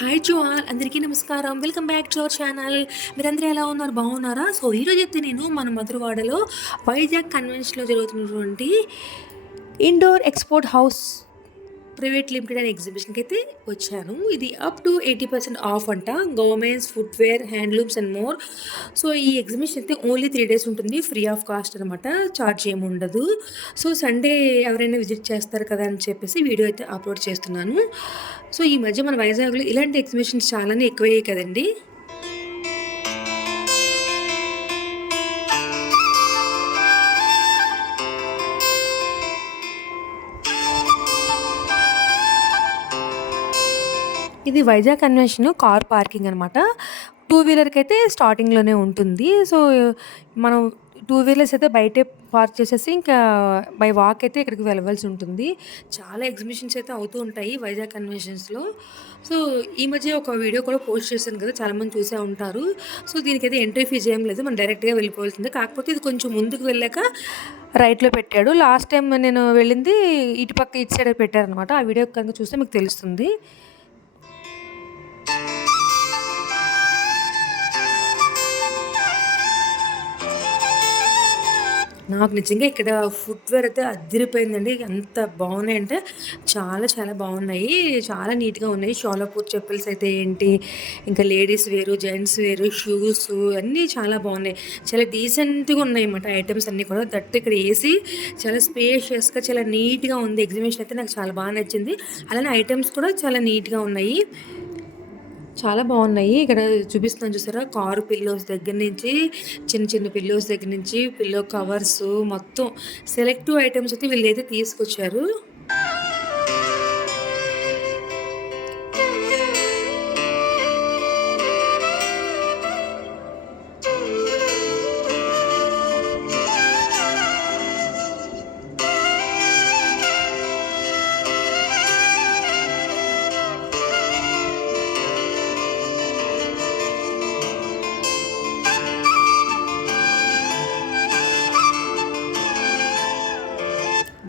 Hi to all అందరికీ నమస్కారం. Welcome back to our channel. మీరందరూ ఎలా ఉన్నారు? బాగున్నారా? సో ఈరోజైతే నేను మన మధురవాడలో వైజాగ్ కన్వెన్షన్‌లో జరుగుతున్నటువంటి Indore export house private limited అనే ఎగ్జిబిషన్‌కి అయితే వచ్చాను. ఇది అప్ టు 80% ఆఫ్ అంట. Governments, footwear, handlooms and more. So ఈ ఎగ్జిబిషన్ అయితే ఓన్లీ 3 డేస్ ఉంటుంది. ఫ్రీ ఆఫ్ కాస్ట్ అనమాట. చార్జ్ ఏమి ఉండదు. సో సండే ఎవరైనా విజిట్ చేస్తారు కదా అని చెప్పేసి వీడియో అయితే అప్లోడ్ చేస్తున్నాను. సో ఈ మధ్య మన వైజాగ్‌లో ఇలాంటి ఎగ్జిబిషన్స్ చాలానే ఎక్కువయ్యాయి కదండీ! ఇది వైజాగ్ కన్వెన్షన్ కార్ పార్కింగ్ అనమాట. టూ వీలర్‌కైతే స్టార్టింగ్‌లోనే ఉంటుంది. సో, మనం టూ వీలర్స్ అయితే బయటే పార్క్ చేసేసి ఇంకా బై వాక్ అయితే ఇక్కడికి వెళ్ళవలసి ఉంటుంది. చాలా ఎగ్జిబిషన్స్ అయితే అవుతూ ఉంటాయి వైజాగ్ కన్వెన్షన్స్‌లో. సో, ఈ మధ్య ఒక వీడియో కూడా పోస్ట్ చేశాను కదా! చాలామంది చూసే ఉంటారు. సో, దీనికైతే ఎంట్రీ ఫీజ్ ఏం లేదు. మనం డైరెక్ట్‌గా వెళ్ళిపోవాల్సిందే. కాకపోతే ఇది కొంచెం ముందుకు వెళ్ళాక రైట్‌లో పెట్టాడు. లాస్ట్ టైమ్ నేను వెళ్ళింది ఇటు సైడే పెట్టారనమాట. ఆ వీడియో కనుక చూస్తే మీకు తెలుస్తుంది. నాకు నిజంగా ఇక్కడ ఫుట్‌వేర్ అయితే అద్దిరిపోయిందండి. ఎంత బాగున్నాయంటే చాలా చాలా బాగున్నాయి. చాలా నీట్‌గా ఉన్నాయి. షోలాపూర్ చెప్పుల్స్ అయితే ఏంటి, ఇంకా లేడీస్ వేరు, జెంట్స్ వేరు, షూసు అన్నీ చాలా బాగున్నాయి. చాలా డీసెంట్‌గా ఉన్నాయన్నమాట ఐటెమ్స్ అన్నీ కూడా. దట్ ఇక్కడ ఏసీ చాలా స్పేషియస్‌గా చాలా నీట్‌గా ఉంది. ఎగ్జిబిషన్ అయితే నాకు చాలా బాగా నచ్చింది. అలానే ఐటెమ్స్ కూడా చాలా నీట్‌గా ఉన్నాయి. చాలా బావున్నాయి. ఇక్కడ చూపిస్తున్నాను చూసారా? కారు పిల్లోస్ దగ్గర నుంచి, చిన్న చిన్న పిల్లోస్ దగ్గర నుంచి, పిల్లో కవర్సు మొత్తం సెలెక్టివ్ ఐటెమ్స్ అయితే వీళ్ళైతే తీసుకొచ్చారు.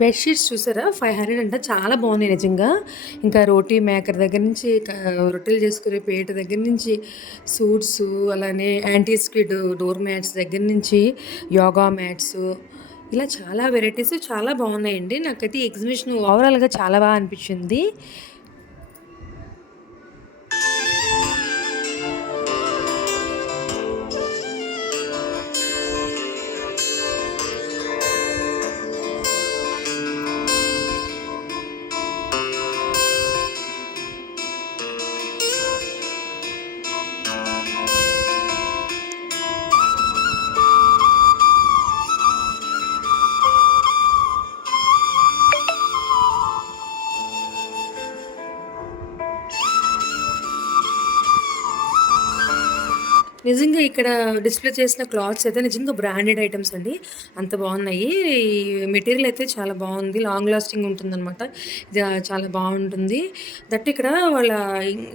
బెడ్‌షీట్స్ చూసారా? 500 అంట. చాలా బాగున్నాయి నిజంగా. ఇంకా రోటీ మేకర్ దగ్గర నుంచి, రొట్టెలు చేసుకునే పీట దగ్గర నుంచి, సూట్సు, అలానే యాంటీ స్కిడ్ డోర్ మ్యాట్స్ దగ్గర నుంచి, యోగా మ్యాట్సు, ఇలా చాలా వెరైటీస్ చాలా బాగున్నాయండి. నాకైతే ఈ ఎగ్జిబిషన్ ఓవరాల్‌గా చాలా బాగా అనిపించింది. నిజంగా ఇక్కడ డిస్‌ప్లే చేసిన క్లాత్స్ అయితే నిజంగా బ్రాండెడ్ ఐటెమ్స్ అండి. అంత బావున్నాయి. ఈ మెటీరియల్ అయితే చాలా బావుంది. లాంగ్ లాస్టింగ్ ఉంటుందనమాట. ఇది చాలా బావుంటుంది. దట్ ఇక్కడ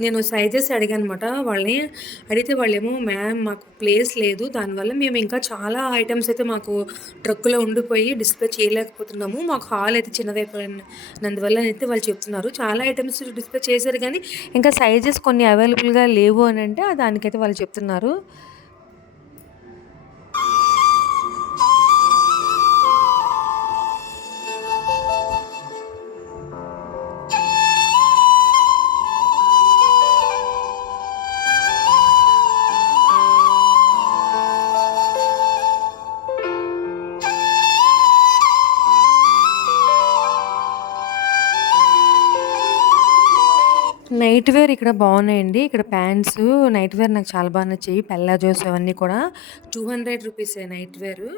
నేను సైజెస్ అడిగాననమాట వాళ్ళని. అడిగితే వాళ్ళేమో మ్యామ్ మాకు ప్లేస్ లేదు. దానివల్ల మేము ఇంకా చాలా ఐటెమ్స్ అయితే మాకు ట్రక్కులో ఉండిపోయి డిస్‌ప్లే చేయలేకపోతున్నాము. మాకు హాల్ అయితే చిన్నదైపోయినందువల్ల అయితే వాళ్ళు చెప్తున్నారు. చాలా ఐటెమ్స్ డిస్‌ప్లే చేశారు గానీ, ఇంకా సైజెస్ కొన్ని అవైలబుల్‌గా లేవు అనంటే దానికైతే వాళ్ళు చెప్తున్నారు. నైట్ వేర్ ఇక్కడ బాగున్నాయండి. ఇక్కడ ప్యాంట్సు, నైట్ వేర్ నాకు చాలా బాగా నచ్చాయి. పెల్లాజోస్ అవన్నీ కూడా ₹200 నైట్ వేరు.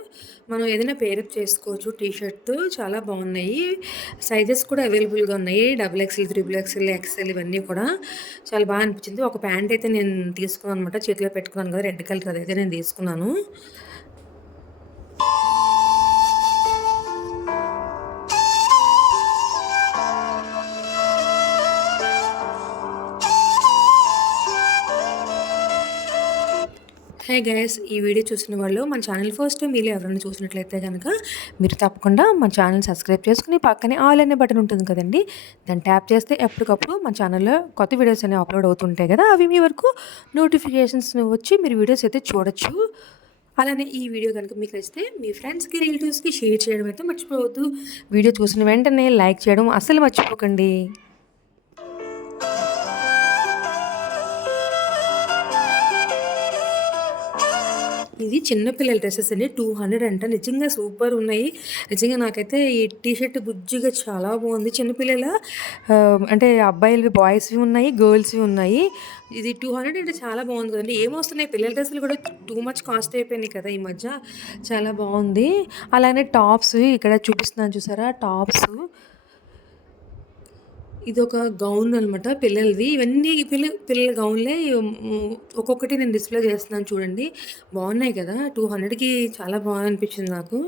మనం ఏదైనా పేరప్ చేసుకోవచ్చు టీ షర్ట్‌తో. చాలా బాగున్నాయి. సైజెస్ కూడా అవైలబుల్‌గా ఉన్నాయి. Double XL, triple XL, XL ఇవన్నీ కూడా చాలా బాగా అనిపించింది. ఒక ప్యాంట్ అయితే నేను తీసుకున్నాను అనమాట. చేతిలో పెట్టుకున్నాను కదా! రెడ్ కలర్ అదైతే నేను తీసుకున్నాను. హే గైస్, ఈ వీడియో చూసిన వాళ్ళు మన ఛానల్ ఫస్ట్ టైం మీరు ఎవరైనా చూసినట్లయితే కనుక మీరు తప్పకుండా మన ఛానల్ సబ్స్క్రైబ్ చేసుకుని పక్కనే ఆల్ అనే బటన్ ఉంటుంది కదండి, దాన్ని ట్యాప్ చేస్తే ఎప్పటికప్పుడు మన ఛానల్లో కొత్త వీడియోస్ అనేవి అప్లోడ్ అవుతుంటాయి కదా, అవి మీ వరకు నోటిఫికేషన్స్ వచ్చి మీరు వీడియోస్ అయితే చూడొచ్చు. అలానే ఈ వీడియో కనుక మీకు నచ్చితే మీ ఫ్రెండ్స్కి రిలేటివ్స్కి షేర్ చేయడం అయితే మర్చిపోవద్దు. వీడియో చూసిన వెంటనే లైక్ చేయడం అస్సలు మర్చిపోకండి. ఇది చిన్నపిల్లల డ్రెస్సెస్ అండి. 200 అంట. నిజంగా సూపర్ ఉన్నాయి. నిజంగా నాకైతే ఈ టీ షర్ట్ బుజ్జిగా చాలా బాగుంది. చిన్నపిల్లల అంటే అబ్బాయిలవి బాయ్స్వి ఉన్నాయి, గర్ల్స్వి ఉన్నాయి. ఇది 200 అంటే చాలా బాగుంది కదండి. ఏమొస్తున్నాయి పిల్లల డ్రెస్సులు కూడా టూ మచ్ కాస్ట్ అయిపోయినాయి కదా ఈ మధ్య. చాలా బాగుంది. అలానే టాప్స్ ఇక్కడ చూపిస్తున్నాను చూసారా, టాప్స్. ఇదొక గౌన్ అనమాట పిల్లలది. ఇవన్నీ పిల్లల గౌన్లే. ఒక్కొక్కటి నేను డిస్‌ప్లే చేస్తున్నాను చూడండి. బాగున్నాయి కదా! 200కి చాలా అనిపించింది నాకు.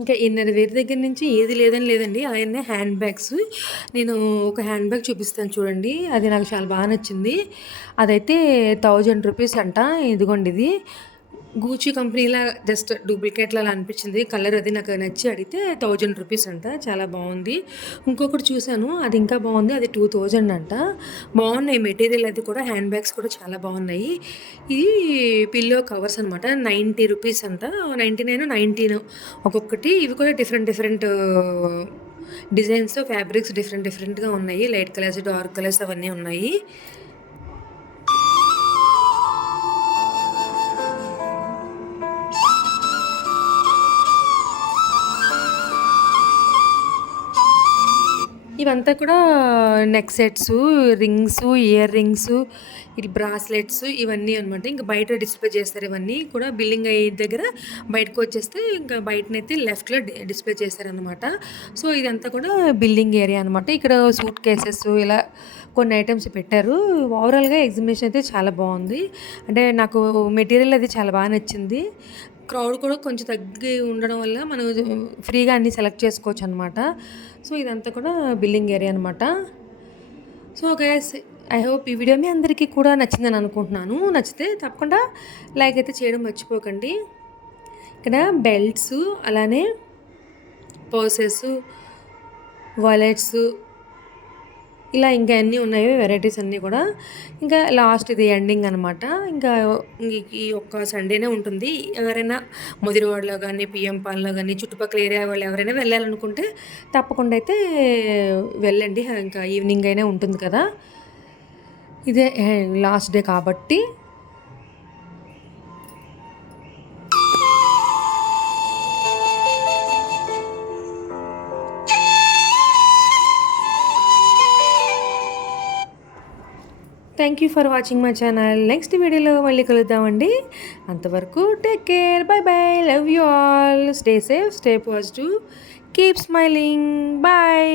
ఇంకా ఇన్నర్ వేర్ దగ్గర నుంచి ఏది లేదని లేదండి. ఆయన్నే హ్యాండ్ బ్యాగ్స్. నేను ఒక హ్యాండ్ బ్యాగ్ చూపిస్తాను చూడండి. అది నాకు చాలా బాగా నచ్చింది. అదైతే 1000 రూపీస్ అంట. ఇదిగోండి ఇది. గూచీ కంపెనీలా జస్ట్ డూప్లికేట్‌లా అనిపించింది. కలర్ అది నాకు నచ్చి అడిగితే 1000 రూపీస్ అంట. చాలా బాగుంది. ఇంకొకటి చూసాను, అది ఇంకా బాగుంది. అది 2000 అంట. బాగున్నాయి మెటీరియల్ అది కూడా. హ్యాండ్ బ్యాగ్స్ కూడా చాలా బాగున్నాయి. ఇది పిల్లో కవర్స్ అనమాట. 90 రూపీస్ అంట. 99, 19 ఒక్కొక్కటి. ఇవి కూడా డిఫరెంట్ డిజైన్స్‌తో ఫ్యాబ్రిక్స్ డిఫరెంట్‌గా ఉన్నాయి. లైట్ కలర్స్, డార్క్ కలర్స్ అవన్నీ ఉన్నాయి. ఇవంతా కూడా neck sets, rings, year rings, ఇది బ్రాస్లెట్స్ ఇవన్నీ అనమాట. ఇంకా బయట డిస్‌ప్లే చేస్తారు. ఇవన్నీ కూడా బిల్లింగ్ అయ్యే దగ్గర బయటకు వచ్చేస్తే ఇంకా బయటనైతే లెఫ్ట్‌లో డిస్‌ప్లే చేశారనమాట. సో, ఇదంతా కూడా బిల్లింగ్ ఏరియా అనమాట. ఇక్కడ సూట్ కేసెస్ ఇలా కొన్ని ఐటెమ్స్ పెట్టారు. ఓవరాల్‌గా ఎగ్జిబిషన్ అయితే చాలా బాగుంది. అంటే నాకు మెటీరియల్ అది చాలా బాగా నచ్చింది. క్రౌడ్ కూడా కొంచెం తగ్గి ఉండడం వల్ల మనం ఫ్రీగా అన్నీ సెలెక్ట్ చేసుకోవచ్చు అనమాట. సో, ఇదంతా కూడా బిల్లింగ్ ఏరియా అనమాట. సో గైస్, ఐ హోప్ ఈ వీడియో మీ అందరికీ కూడా నచ్చిందని అనుకుంటున్నాను. నచ్చితే తప్పకుండా లైక్ అయితే చేయడం మర్చిపోకండి. ఇక్కడ బెల్ట్స్, అలానే పర్సెస్, వాలెట్స్ ఇలా ఇంకా అన్నీ ఉన్నాయి వెరైటీస్ అన్నీ కూడా. ఇంకా లాస్ట్ ఇది ఎండింగ్ అనమాట. ఇంకా ఈ ఒక్క సండేనే ఉంటుంది. ఎవరైనా ముదిరివాడలో కానీ, పిఎం పాలెంలో కానీ, చుట్టుపక్కల ఏరియా వాళ్ళు ఎవరైనా వెళ్ళాలనుకుంటే తప్పకుండా అయితే వెళ్ళండి. ఇంకా ఈవినింగ్ అయినా ఉంటుంది కదా. ఇదే లాస్ట్ డే కాబట్టి. Thank you for watching my channel. Next వీడియోలో మళ్ళీ కలుద్దామండి. అంతవరకు take care. Bye bye. Love you all. Stay safe, stay positive, keep smiling. Bye.